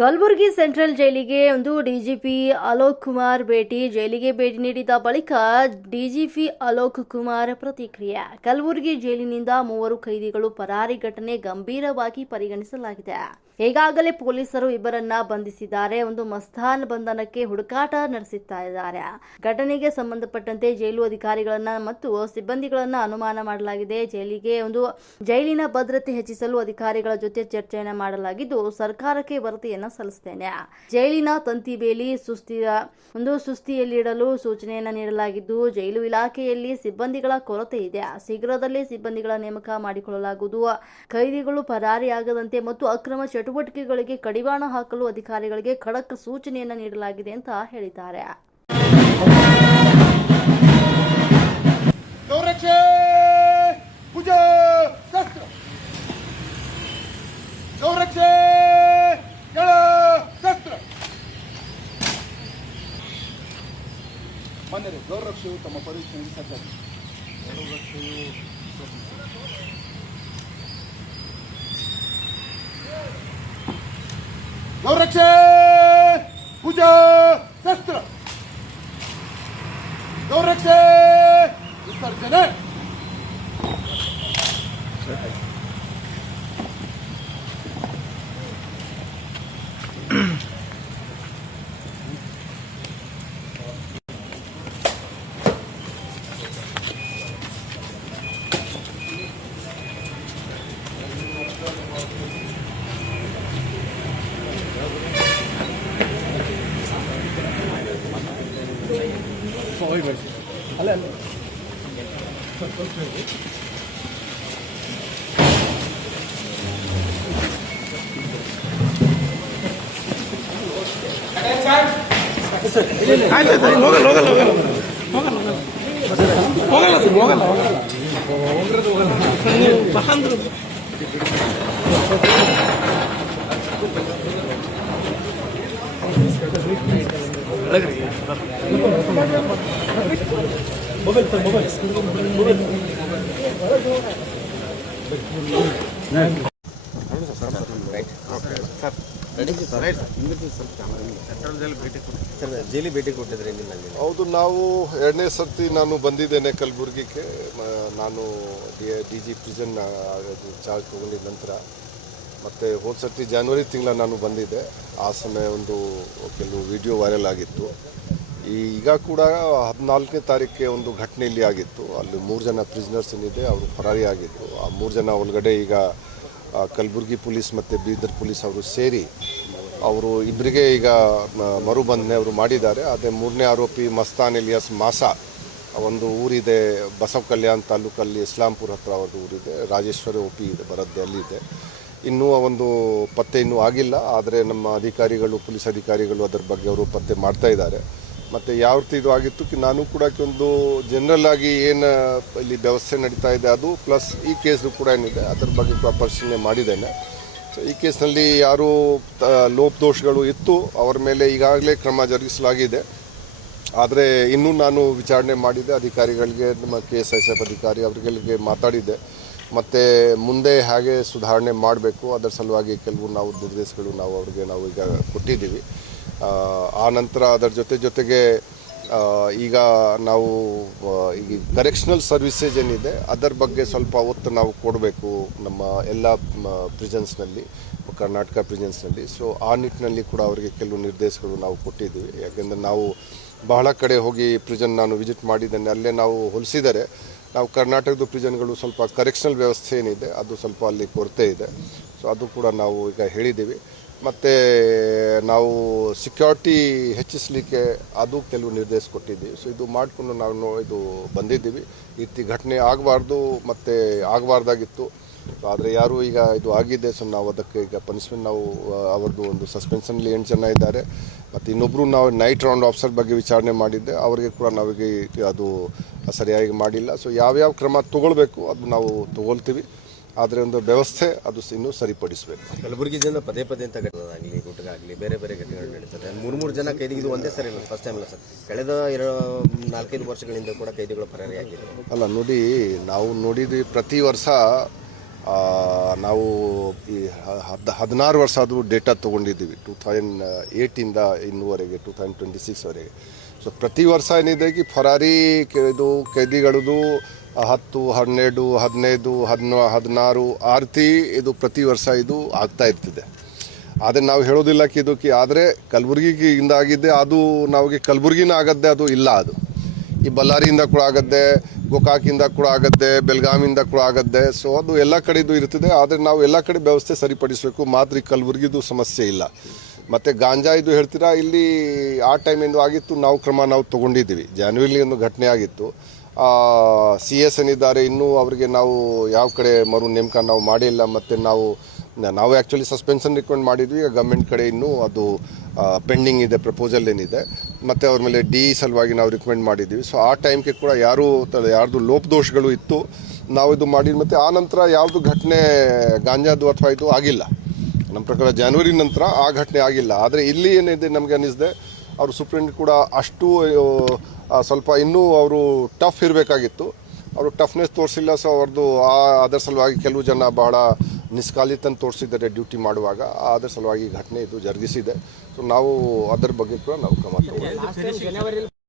Kalaburagi central ಜೈಲಿಗೆ ಒಂದು DGP Alok Kumar ಜೈಲಿಗೆ ಭೇಟಿ ನೀಡಿದ ಬಳಿಕ ಡಿಜಿಪಿ ಅಲೋಕ್ ಕುಮಾರ್ ಪ್ರತಿಕ್ರಿಯೆ. ಕಲಬುರಗಿ ಜೈಲಿನಿಂದ 3 ಕೈದಿಗಳು ಪರಾರಿ ಘಟನೆ ಗಂಭೀರವಾಗಿ ಪರಿಗಣಿಸಲಾಗಿದೆ. ಈಗಾಗಲೇ ಪೊಲೀಸರು ಇಬ್ಬರನ್ನ ಬಂಧಿಸಿದ್ದಾರೆ. ಒಂದು ಮಸ್ತಾನ್ ಬಂಧನಕ್ಕೆ ಹುಡುಕಾಟ ನಡೆಸುತ್ತಿದ್ದಾರೆ. ಘಟನೆಗೆ ಸಂಬಂಧಪಟ್ಟಂತೆ ಜೈಲು ಅಧಿಕಾರಿಗಳನ್ನ ಮತ್ತು ಸಿಬ್ಬಂದಿಗಳನ್ನ ಅನುಮಾನ ಮಾಡಲಾಗಿದೆ. ಜೈಲಿನ ಭದ್ರತೆ ಹೆಚ್ಚಿಸಲು ಅಧಿಕಾರಿಗಳ ಜೊತೆ ಚರ್ಚೆಯನ್ನ ಮಾಡಲಾಗಿದ್ದು ಸರ್ಕಾರಕ್ಕೆ ವರದಿಯನ್ನ ಸಲ್ಲಿಸುತ್ತೇನೆ. ಜೈಲಿನ ತಂತಿ ಬೇಲಿ ಸುಸ್ಥಿತಿಯಲ್ಲಿಡಲು ಸೂಚನೆಯನ್ನ ನೀಡಲಾಗಿದ್ದು ಜೈಲು ಇಲಾಖೆಯಲ್ಲಿ ಸಿಬ್ಬಂದಿಗಳ ಕೊರತೆ ಇದೆ. ಶೀಘ್ರದಲ್ಲೇ ಸಿಬ್ಬಂದಿಗಳ ನೇಮಕ ಮಾಡಿಕೊಳ್ಳಲಾಗುವುದು. ಕೈದಿಗಳು ಪರಾರಿಯಾಗದಂತೆ ಮತ್ತು ಅಕ್ರಮ ಚಟುವಟಿಕೆಗಳಿಗೆ ಕಡಿವಾಣ ಹಾಕಲು ಅಧಿಕಾರಿಗಳಿಗೆ ಖಡಕ್ ಸೂಚನೆಯನ್ನ ನೀಡಲಾಗಿದೆ ಅಂತ ಹೇಳಿದ್ದಾರೆ. ಮಾನ್ಯರೇ, ಗೌರಕ್ಷೆಯು ತಮ್ಮ ಪರೀಕ್ಷೆಯಲ್ಲಿ ಸಜ್ಜಾಗಿದೆ. ಗೌರಕ್ಷೆ ಪೂಜಾ ಶಸ್ತ್ರ, ಗೌರಕ್ಷೆ ವಿಸರ್ಜನೆ. ಅಲ್ಲ ಜೈಲಿ ಭೇಟಿ ಕೊಟ್ಟಿದ್ರೆ ಹೌದು, ನಾವು 2ನೇ ಸರ್ತಿ ನಾನು ಬಂದಿದ್ದೇನೆ ಕಲಬುರಗಿಗೆ. ನಾನು DG ಪ್ರಿಸನ್ ಚಾರ್ಜ್ ತಗೊಂಡಿದ್ದ ನಂತರ ಮತ್ತು ಹೋದ ಸರ್ತಿ ಜನವರಿ ತಿಂಗಳ ನಾನು ಬಂದಿದ್ದೆ. ಆ ಸಮಯ ಒಂದು ಕೆಲವು ವಿಡಿಯೋ ವೈರಲ್ ಆಗಿತ್ತು. ಈಗ ಕೂಡ 14ನೇ ತಾರೀಕಿಗೆ ಒಂದು ಘಟನೆ ಇಲ್ಲಿ ಆಗಿತ್ತು. ಅಲ್ಲಿ 3 ಜನ ಪ್ರಿಸನರ್ಸ್ ಏನಿದೆ ಅವರು ಫರಾರಿ ಆಗಿತ್ತು. ಆ 3 ಜನ ಒಳಗಡೆ ಈಗ ಕಲಬುರಗಿ ಪೊಲೀಸ್ ಮತ್ತು ಬೀದರ್ ಪೊಲೀಸ್ ಅವರು ಸೇರಿ ಅವರು ಇಬ್ಬರಿಗೆ ಈಗ ಮರುಬಂಧನೆ ಅವರು ಮಾಡಿದ್ದಾರೆ. ಅದೇ 3ನೇ ಆರೋಪಿ ಮಸ್ತಾನ್ ಎಲಿಯಾಸ್ ಮಾಸಾ, ಒಂದು ಊರಿದೆ ಬಸವ ಕಲ್ಯಾಣ್ ತಾಲೂಕಲ್ಲಿ ಇಸ್ಲಾಂಪುರ ಹತ್ರ ಅವ್ರದ್ದು ಊರಿದೆ. ರಾಜೇಶ್ವರಿ OP ಇದೆ ಬರದ್ದೆ, ಅಲ್ಲಿದೆ. ಇನ್ನೂ ಒಂದು ಪತ್ತೆ ಇನ್ನೂ ಆಗಿಲ್ಲ. ಆದರೆ ನಮ್ಮ ಅಧಿಕಾರಿಗಳು, ಪೊಲೀಸ್ ಅಧಿಕಾರಿಗಳು ಅದರ ಬಗ್ಗೆ ಅವರು ಪತ್ತೆ ಮಾಡ್ತಾ ಇದ್ದಾರೆ. ಮತ್ತು ಯಾವ ರೀತಿ ಇದು ಆಗಿತ್ತು ನಾನು ಕೂಡ ಒಂದು ಜನರಲ್ ಆಗಿ ಏನು ಇಲ್ಲಿ ವ್ಯವಸ್ಥೆ ನಡೀತಾ ಇದೆ ಅದು ಪ್ಲಸ್ ಈ ಕೇಸು ಕೂಡ ಏನಿದೆ ಅದರ ಬಗ್ಗೆ ಕೂಡ ಪರಿಶೀಲನೆ ಮಾಡಿದ್ದೇನೆ. ಸೊ ಈ ಕೇಸ್ನಲ್ಲಿ ಯಾರು ಲೋಪದೋಷಗಳು ಇತ್ತು ಅವರ ಮೇಲೆ ಈಗಾಗಲೇ ಕ್ರಮ ಜರುಗಿಸಲಾಗಿದೆ. ಆದರೆ ಇನ್ನೂ ನಾನು ವಿಚಾರಣೆ ಮಾಡಿದ್ದೆ ಅಧಿಕಾರಿಗಳಿಗೆ, ನಮ್ಮ KSISF ಅಧಿಕಾರಿ ಅವರಿಗೆ ಮಾತಾಡಿದ್ದೆ. ಮತ್ತು ಮುಂದೆ ಹೇಗೆ ಸುಧಾರಣೆ ಮಾಡಬೇಕು ಅದರ ಸಲುವಾಗಿ ಕೆಲವು ನಾವು ನಿರ್ದೇಶಗಳು ನಾವು ಈಗ ಕೊಟ್ಟಿದ್ದೀವಿ. ಆ ನಂತರ ಅದರ ಜೊತೆಗೆ ಈಗ ನಾವು ಈ ಕರೆಕ್ಷನಲ್ ಸರ್ವಿಸೇಜ್ ಏನಿದೆ ಅದರ ಬಗ್ಗೆ ಸ್ವಲ್ಪ ಒತ್ತು ನಾವು ಕೊಡಬೇಕು ನಮ್ಮ ಎಲ್ಲ ಪ್ರಿಸನ್ಸ್ನಲ್ಲಿ, ಕರ್ನಾಟಕ ಪ್ರಿಸನ್ಸ್ನಲ್ಲಿ. ಸೊ ಆ ನಿಟ್ಟಿನಲ್ಲಿ ಕೂಡ ಅವರಿಗೆ ಕೆಲವು ನಿರ್ದೇಶಗಳು ನಾವು ಕೊಟ್ಟಿದ್ದೀವಿ. ಯಾಕೆಂದರೆ ನಾವು ಬಹಳ ಕಡೆ ಹೋಗಿ ಪ್ರಿಸನ್ ನಾನು ವಿಸಿಟ್ ಮಾಡಿದ್ದೇನೆ. ಅಲ್ಲೇ ನಾವು ಹೋಲಿಸಿದರೆ ನಾವು ಕರ್ನಾಟಕದ ಪ್ರಿಸನ್ಗಳು ಸ್ವಲ್ಪ ಕರೆಕ್ಷನಲ್ ವ್ಯವಸ್ಥೆ ಏನಿದೆ ಅದು ಸ್ವಲ್ಪ ಅಲ್ಲಿ ಕೊರತೆ ಇದೆ. ಸೊ ಅದು ಕೂಡ ನಾವು ಈಗ ಹೇಳಿದ್ದೀವಿ. ಮತ್ತು ನಾವು ಸೆಕ್ಯೂರಿಟಿ ಹೆಚ್ಚಿಸಲಿಕ್ಕೆ ಅದು ಕೆಲವು ನಿರ್ದೇಶ ಕೊಟ್ಟಿದ್ದೀವಿ. ಸೊ ಇದು ಮಾಡಿಕೊಂಡು ನಾವು ಇದು ಬಂದಿದ್ದೀವಿ. ಈ ರೀತಿ ಘಟನೆ ಆಗಬಾರ್ದು ಮತ್ತು ಆಗಬಾರ್ದಾಗಿತ್ತು. ಆದರೆ ಯಾರು ಈಗ ಇದು ಆಗಿದೆ. ಸೊ ನಾವು ಅದಕ್ಕೆ ಈಗ ಪನಿಷ್ಮೆಂಟ್ ನಾವು ಅವ್ರದ್ದು ಒಂದು ಸಸ್ಪೆನ್ಷನ್ಲಿ 8 ಜನ ಇದ್ದಾರೆ. ಮತ್ತು ಇನ್ನೊಬ್ಬರು ನಾವು ನೈಟ್ ರೌಂಡ್ ಆಫೀಸರ್ ಬಗ್ಗೆ ವಿಚಾರಣೆ ಮಾಡಿದ್ದೆ, ಅವರಿಗೆ ಕೂಡ ನಾವೀಗ ಅದು ಸರಿಯಾಗಿ ಮಾಡಿಲ್ಲ. ಸೊ ಯಾವ್ಯಾವ ಕ್ರಮ ತೊಗೊಳ್ಬೇಕು ಅದು ನಾವು ತೊಗೊಳ್ತೀವಿ. ಆದರೆ ಒಂದು ವ್ಯವಸ್ಥೆ ಅದು ಇನ್ನೂ ಸರಿಪಡಿಸಬೇಕು. ಕಲಬುರಗಿ ಜನ ಪದೇ ಅಂತ ಆಗಲಿ ಗುಟ್ಟಾಗಲಿ ಬೇರೆ ಘಟನೆಗಳು ನಡೀತದೆ. 3 ಜನ ಕೈದಿಗಳು ಒಂದೇ ಸರಿ ಇಲ್ಲ, ಫಸ್ಟ್ ಟೈಮ್ ಇಲ್ಲ ಸರ್. ಕಳೆದ 4-5 ವರ್ಷಗಳಿಂದ ಕೂಡ ಕೈದಿಗಳು ಪರಾರಿಯಾಗಿದ್ದಾರೆ. ಅಲ್ಲ ನೋಡಿ, ನಾವು ನೋಡಿದ್ವಿ ಪ್ರತಿ ವರ್ಷ ನಾವು ಈ 16 ವರ್ಷ ಅದು ಡೇಟಾ ತೊಗೊಂಡಿದ್ದೀವಿ 2008ಇಂದ ಇನ್ನೂವರೆಗೆ 2026ವರೆಗೆ. ಸೊ ಪ್ರತಿ ವರ್ಷ ಏನಿದೆ ಕಿ ಫರಾರಿ ಇದು ಕೈದಿಗಳದು 10, 12, 15, 16 ಆ ರೀತಿ ಇದು ಪ್ರತಿ ವರ್ಷ ಇದು ಆಗ್ತಾ ಇರ್ತಿದೆ. ಆದರೆ ನಾವು ಹೇಳೋದಿಲ್ಲ ಇದಕ್ಕೆ. ಆದರೆ ಕಲಬುರಗಿಯಿಂದ ಆಗಿದ್ದೆ ಅದು ನಮಗೆ ಕಲಬುರಗಿನ ಆಗದ್ದೆ ಅದು ಇಲ್ಲ. ಅದು ಈ ಬಳ್ಳಾರಿಯಿಂದ ಕೂಡ ಆಗದ್ದೆ, ಗೋಕಾಕಿಂದ ಕೂಡ ಆಗದ್ದೆ, ಬೆಳಗಾವಿಯಿಂದ ಕೂಡ ಆಗದ್ದೆ. ಸೊ ಅದು ಎಲ್ಲ ಕಡೆದು ಇರ್ತದೆ. ಆದರೆ ನಾವು ಎಲ್ಲ ಕಡೆ ವ್ಯವಸ್ಥೆ ಸರಿಪಡಿಸಬೇಕು. ಮಾತ್ರ ಈ ಕಲಬುರಗಿದು ಸಮಸ್ಯೆ ಇಲ್ಲ. ಮತ್ತು ಗಾಂಜಾ ಇದು ಹೇಳ್ತೀರಾ, ಇಲ್ಲಿ ಆ ಟೈಮಿಂದು ಆಗಿತ್ತು, ನಾವು ಕ್ರಮ ತೊಗೊಂಡಿದ್ದೀವಿ. ಜಾನ್ವರಿಲಿ ಒಂದು ಘಟನೆ ಆಗಿತ್ತು. CS ಏನಿದ್ದಾರೆ ಇನ್ನೂ ಅವರಿಗೆ ನಾವು ಯಾವ ಕಡೆ ಮರು ನೇಮಕ ನಾವು ಮಾಡಿಲ್ಲ. ಮತ್ತು ನಾವು ಆ್ಯಕ್ಚುಲಿ ಸಸ್ಪೆನ್ಷನ್ ರಿಕಮೆಂಡ್ ಮಾಡಿದ್ವಿ. ಗೌರ್ಮೆಂಟ್ ಕಡೆ ಇನ್ನೂ ಅದು ಪೆಂಡಿಂಗ್ ಇದೆ, ಪ್ರಪೋಸಲ್ ಏನಿದೆ. ಮತ್ತು ಅವ್ರ ಮೇಲೆ ಡಿ ಸಲುವಾಗಿ ನಾವು ರಿಕಮೆಂಡ್ ಮಾಡಿದ್ವಿ. ಸೊ ಆ ಟೈಮ್ಗೆ ಕೂಡ ಯಾರ್ದು ಲೋಪದೋಷಗಳು ಇತ್ತು, ನಾವು ಇದು ಮಾಡಿದ್ವಿ. ಮತ್ತು ಆ ನಂತರ ಯಾವುದು ಘಟನೆ ಗಾಂಜಾದು ಅಥವಾ ಇದು ಆಗಿಲ್ಲ. ನಮ್ಮ ಪ್ರಕಾರ ಜನವರಿ ನಂತರ ಆ ಘಟನೆ ಆಗಿಲ್ಲ. ಆದರೆ ಇಲ್ಲಿ ಏನಿದೆ ನಮಗೆ ಅನ್ನಿಸಿದೆ ಅವರು ಸುಪ್ರೀಂ ಕೂಡ ಅಷ್ಟು ಸ್ವಲ್ಪ ಇನ್ನೂ ಅವರು ಟಫ್ ಇರಬೇಕಾಗಿತ್ತು. ಅವರು ಟಫ್ನೆಸ್ ತೋರಿಸಿಲ್ಲ. ಸೊ ಅವ್ರದ್ದು ಅದರ ಸಲುವಾಗಿ ಕೆಲವು ಜನ ಬಹಳ ನಿಷ್ಕಾಲಿತನ ತೋರಿಸಿದ್ದಾರೆ ಡ್ಯೂಟಿ ಮಾಡುವಾಗ. ಅದರ ಸಲುವಾಗಿ ಘಟನೆ ಇದು ಜರುಗಿಸಿದೆ. ಸೊ ನಾವು ಅದರ ಬಗ್ಗೆ ಕೂಡ ನಾವು ಕ್ರಮ ತಗೊಂಡಿದ್ದೀವಿ.